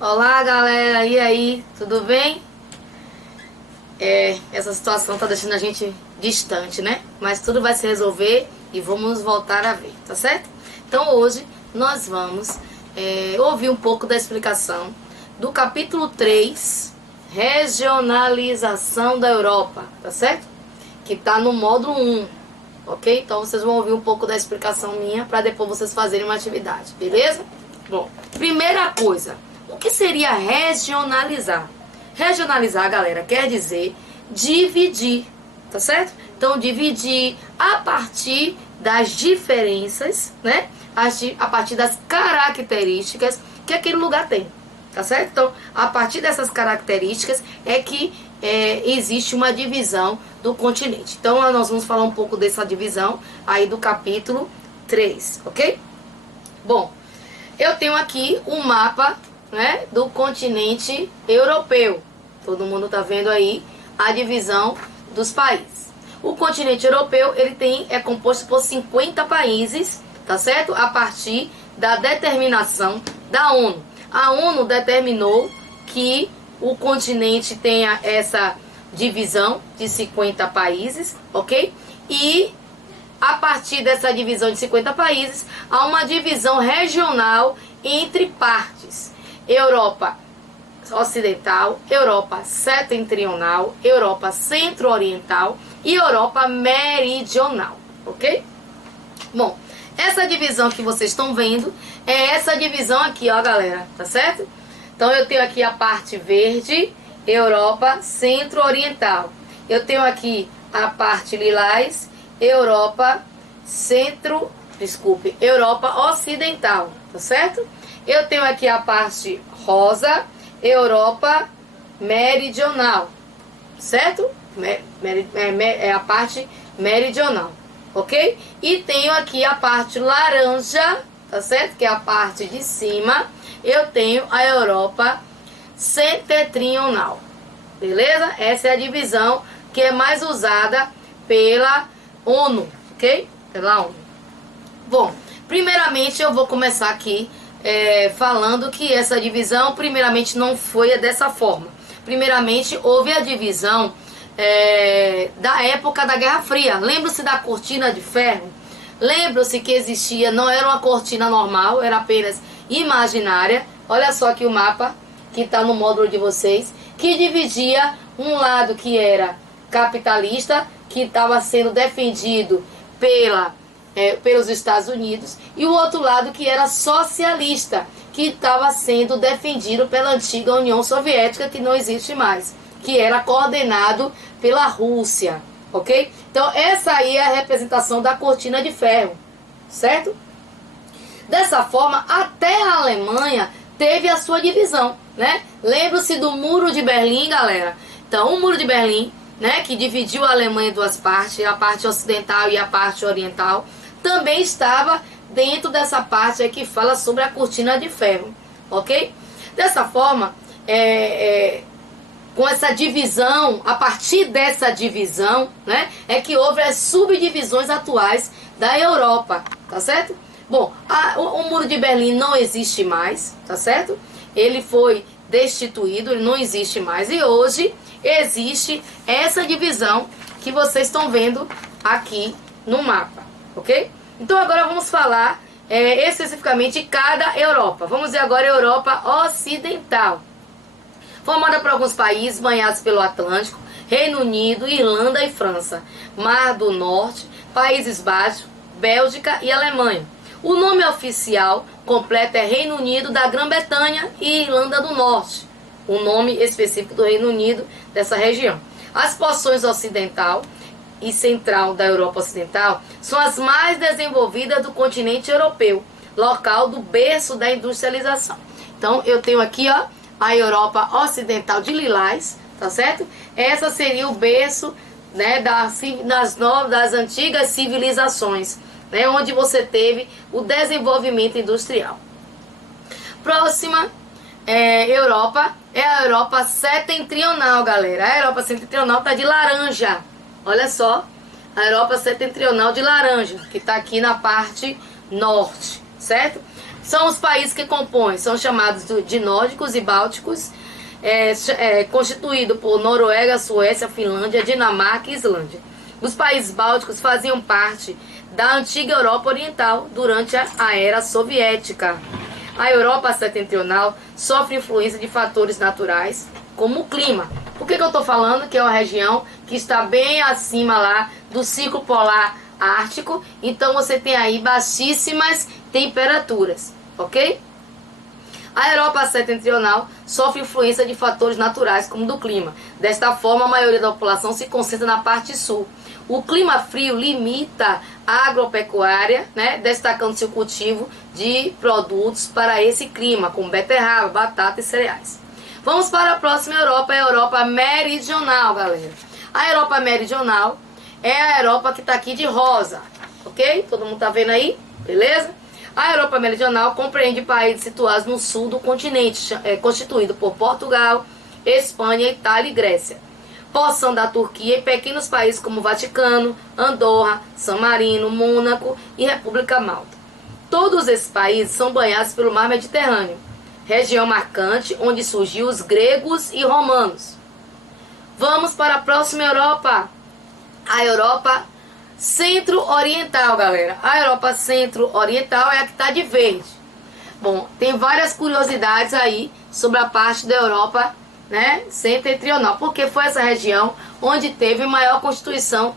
Olá, galera, e aí, tudo bem? Essa situação tá deixando a gente distante, né? Mas tudo vai se resolver e vamos voltar a ver, tá certo? Então hoje nós vamos ouvir um pouco da explicação do capítulo 3, Regionalização da Europa, tá certo? Que tá no módulo 1, ok? Então vocês vão ouvir um pouco da explicação minha para depois vocês fazerem uma atividade, beleza? Bom, primeira coisa, o que seria regionalizar? Regionalizar, galera, quer dizer dividir, tá certo? Então, dividir a partir das diferenças, né? A partir das características que aquele lugar tem, tá certo? Então, a partir dessas características é que existe uma divisão do continente. Então, nós vamos falar um pouco dessa divisão aí do capítulo 3, ok? Bom, eu tenho aqui um mapa, né, do continente europeu. Todo mundo está vendo aí a divisão dos países. O continente europeu é composto por 50 países, tá certo? A partir da determinação da ONU. A ONU determinou que o continente tenha essa divisão de 50 países, ok? E a partir dessa divisão de 50 países, há uma divisão regional entre partes. Europa Ocidental, Europa Setentrional, Europa Centro-Oriental e Europa Meridional, ok? Bom, essa divisão que vocês estão vendo é essa divisão aqui, ó, galera, tá certo? Então eu tenho aqui a parte verde, Europa Centro-Oriental. Eu tenho aqui a parte lilás, Europa Ocidental, tá certo? Eu tenho aqui a parte rosa, Europa Meridional, certo? É a parte meridional, ok? E tenho aqui a parte laranja, tá certo? Que é a parte de cima. Eu tenho a Europa Setentrional, beleza? Essa é a divisão que é mais usada pela ONU, ok? Pela ONU. Bom, primeiramente eu vou começar aqui falando que essa divisão, primeiramente, não foi dessa forma. Primeiramente, houve a divisão da época da Guerra Fria. Lembra-se da cortina de ferro? Lembra-se que existia, não era uma cortina normal, era apenas imaginária. Olha só aqui o mapa que está no módulo de vocês, que dividia um lado que era capitalista, que estava sendo defendido pelos Estados Unidos, e o outro lado que era socialista, que estava sendo defendido pela antiga União Soviética, que não existe mais, que era coordenado pela Rússia, ok? Então essa aí é a representação da cortina de ferro, certo? Dessa forma, até a Alemanha teve a sua divisão, né? Lembra-se do Muro de Berlim, galera? Então o Muro de Berlim, né, que dividiu a Alemanha em duas partes, a parte ocidental e a parte oriental, também estava dentro dessa parte aí que fala sobre a cortina de ferro, ok? Dessa forma, com essa divisão, a partir dessa divisão, né, é que houve as subdivisões atuais da Europa, tá certo? Bom, o Muro de Berlim não existe mais, tá certo? Ele foi destituído, ele não existe mais, e hoje existe essa divisão que vocês estão vendo aqui no mapa, ok? Então agora vamos falar especificamente de cada Europa. Vamos ver agora a Europa Ocidental, formada por alguns países banhados pelo Atlântico: Reino Unido, Irlanda e França, Mar do Norte, Países Baixos, Bélgica e Alemanha. O nome oficial completo é Reino Unido da Grã-Bretanha e Irlanda do Norte, o nome específico do Reino Unido dessa região. As porções ocidental e central da Europa Ocidental são as mais desenvolvidas do continente europeu, local do berço da industrialização. Então eu tenho aqui, ó, a Europa Ocidental de lilás, tá certo? Essa seria o berço, né, das antigas civilizações, né, onde você teve o desenvolvimento industrial. Próxima Europa é a Europa Setentrional, galera. A Europa Setentrional tá de laranja. Olha só, a Europa Setentrional de laranja, que tá aqui na parte norte, certo? São os países que compõem, são chamados de nórdicos e bálticos, constituído por Noruega, Suécia, Finlândia, Dinamarca e Islândia. Os países bálticos faziam parte da antiga Europa Oriental durante a era soviética. A Europa setentrional sofre influência de fatores naturais, como o clima. Por que eu estou falando que é uma região que está bem acima lá do ciclo polar ártico? Então você tem aí baixíssimas temperaturas, ok? A Europa setentrional sofre influência de fatores naturais, como do clima. Desta forma, a maioria da população se concentra na parte sul. O clima frio limita a agropecuária, né, destacando-se o cultivo de produtos para esse clima, como beterraba, batata e cereais. Vamos para a próxima Europa, a Europa meridional, galera. A Europa meridional é a Europa que está aqui de rosa, ok? Todo mundo está vendo aí? Beleza? A Europa meridional compreende países situados no sul do continente, constituído por Portugal, Espanha, Itália e Grécia. Porção da Turquia e pequenos países como Vaticano, Andorra, San Marino, Mônaco e República Malta. Todos esses países são banhados pelo mar Mediterrâneo, região marcante onde surgiu os gregos e romanos. Vamos para a próxima Europa, a Europa Centro-Oriental, galera. A Europa Centro-Oriental é a que está de verde. Bom, tem várias curiosidades aí sobre a parte da Europa, né, setentrional, porque foi essa região onde teve maior constituição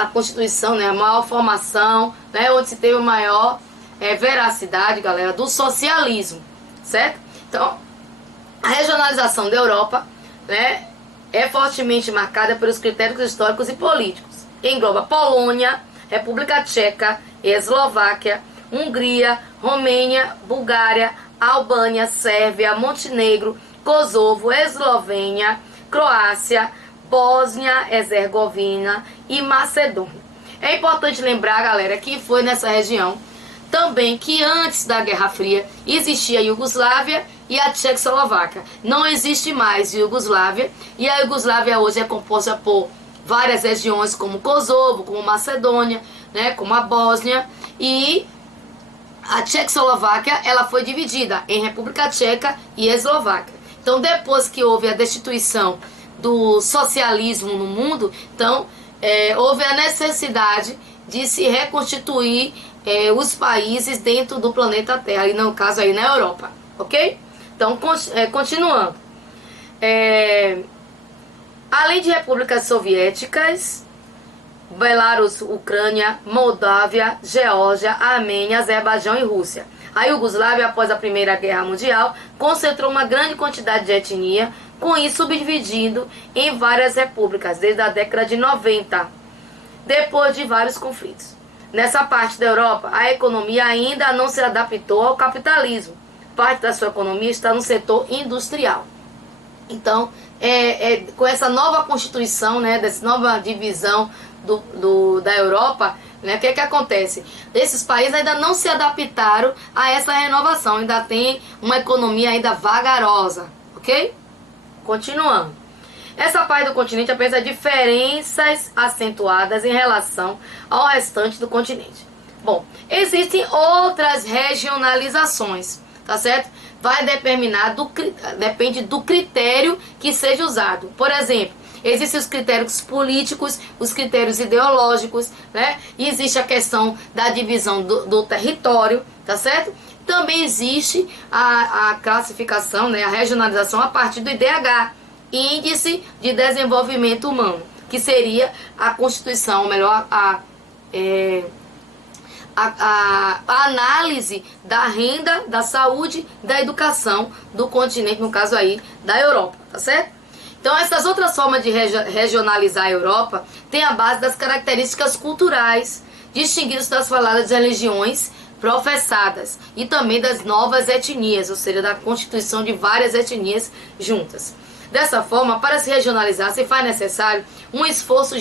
a constituição, né, a maior formação, né, onde se teve maior veracidade, galera, do socialismo, certo? Então, a regionalização da Europa, né, é fortemente marcada pelos critérios históricos e políticos. Engloba Polônia, República Tcheca, Eslováquia, Hungria, Romênia, Bulgária, Albânia, Sérvia, Montenegro, Kosovo, Eslovênia, Croácia, Bósnia, Herzegovina e Macedônia. É importante lembrar, galera, que foi nessa região também que antes da Guerra Fria existia a Iugoslávia e a Tchecoslováquia. Não existe mais Iugoslávia, e a Iugoslávia hoje é composta por várias regiões como Kosovo, como Macedônia, né, como a Bósnia, e a Tchecoslováquia ela foi dividida em República Tcheca e Eslováquia. Então, depois que houve a destituição do socialismo no mundo, então houve a necessidade de se reconstituir os países dentro do planeta Terra, e no caso aí na Europa, ok? Então, continuando. Além de repúblicas soviéticas, Belarus, Ucrânia, Moldávia, Geórgia, Armênia, Azerbaijão e Rússia. A Iugoslávia, após a Primeira Guerra Mundial, concentrou uma grande quantidade de etnia, com isso subdividindo em várias repúblicas, desde a década de 90, depois de vários conflitos. Nessa parte da Europa, a economia ainda não se adaptou ao capitalismo. Parte da sua economia está no setor industrial. Então, com essa nova constituição, né, dessa nova divisão da Europa, né, o que acontece? Esses países ainda não se adaptaram a essa renovação, ainda tem uma economia ainda vagarosa, ok? Continuando. Essa parte do continente apresenta diferenças acentuadas em relação ao restante do continente. Bom, existem outras regionalizações, tá certo? Depende do critério que seja usado. Por exemplo, existem os critérios políticos, os critérios ideológicos, né? E existe a questão da divisão do território, tá certo? Também existe a classificação, né, a regionalização a partir do IDH, Índice de Desenvolvimento Humano, que seria a constituição, ou melhor, a análise da renda, da saúde, da educação do continente, no caso aí, da Europa, tá certo? Então, essas outras formas de regionalizar a Europa têm a base das características culturais, distinguidas das faladas religiões professadas e também das novas etnias, ou seja, da constituição de várias etnias juntas. Dessa forma, para se regionalizar, se faz necessário um esforço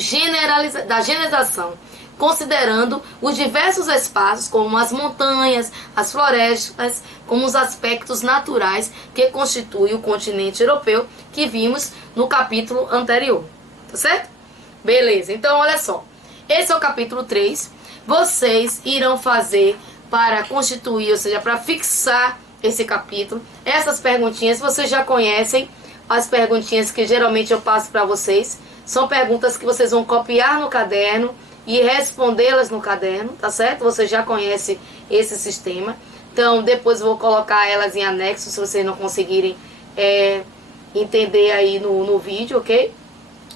da generalização, considerando os diversos espaços, como as montanhas, as florestas, como os aspectos naturais que constituem o continente europeu, que vimos no capítulo anterior. Tá certo? Beleza, então olha só. Esse é o capítulo 3. Vocês irão fazer para constituir, ou seja, para fixar esse capítulo. Essas perguntinhas vocês já conhecem, as perguntinhas que geralmente eu passo para vocês. São perguntas que vocês vão copiar no caderno e respondê-las no caderno, tá certo? Vocês já conhecem esse sistema. Então, depois eu vou colocar elas em anexo, se vocês não conseguirem entender aí no vídeo, ok?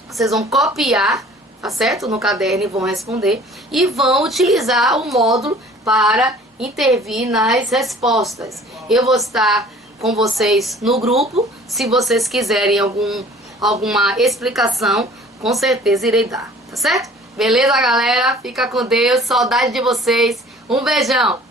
Vocês vão copiar, tá certo? No caderno e vão responder. E vão utilizar o módulo para intervir nas respostas. Eu vou estar com vocês no grupo. Se vocês quiserem alguma explicação, com certeza irei dar, tá certo? Beleza, galera? Fica com Deus. Saudade de vocês. Um beijão.